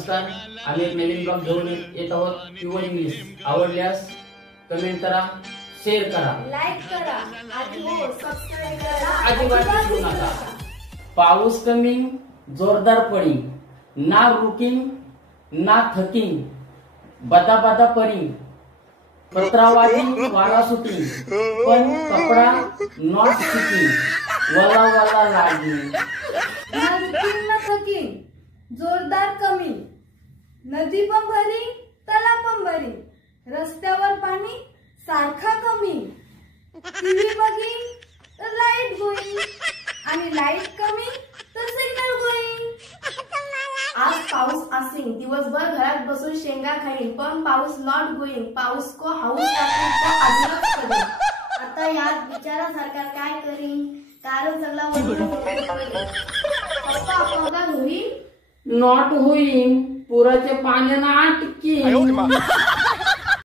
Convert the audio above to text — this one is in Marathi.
नमस्कार, आम्ही एक नवीन ब्लॉग घेऊन येत आहोत. Pure English. आवडल्यास कमेंट करा, शेअर करा, लाईक करा आणि सबस्क्राइब करा. अजिबात विसरू नका. पाऊस कमिंग, जोरदार पडिंग, ना रुकिंग ना थकिंग, बदा बदा पडिंग, पत्रावादी वारा सुटिंग, पण कपडा नॉट सिटिंग, वला वला लागली. ना रुकिंग ना थकिंग, जोरदार कमी, नदी पण भरी तलाव पण भरी, रस्त्यावर पाणी सारखा कमी, टीव्ही बघिंग तर लाईट गोईंग आणि लाईट कमी तर सिग्नल गोईंग. आज पाऊस असेल, दिवसभर घरात बसून शेंगा खाईन, पण पाऊस नॉट गोईंग. पाऊस को हाऊस टाकून तो अजूनच करेन. आता यात बिचारा सरकार काय करीन, कारण सगळा पप्पा अपघात होईल, नॉट होईन, पुराच्या पाण्यानं अटकीन.